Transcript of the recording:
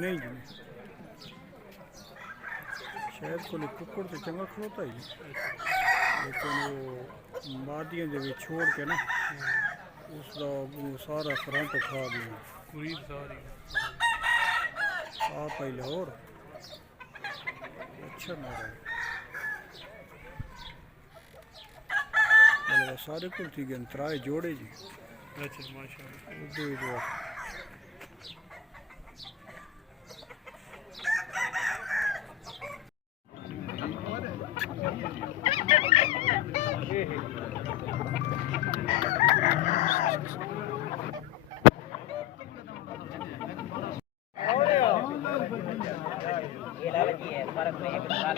नहीं जी शायद को कुकड़ तो चंगा खलोता ही लेकिन वो बादियों के छोड़ के ना उसका सारा फ्रंट खा दिया पूरी सारी आप ही लाहौर अच्छा ना रहा मतलब सारे कुर्ती के अंतराए जोड़े जी अच्छा माशाल्लाह ये लाल जी है फर्क में एक साल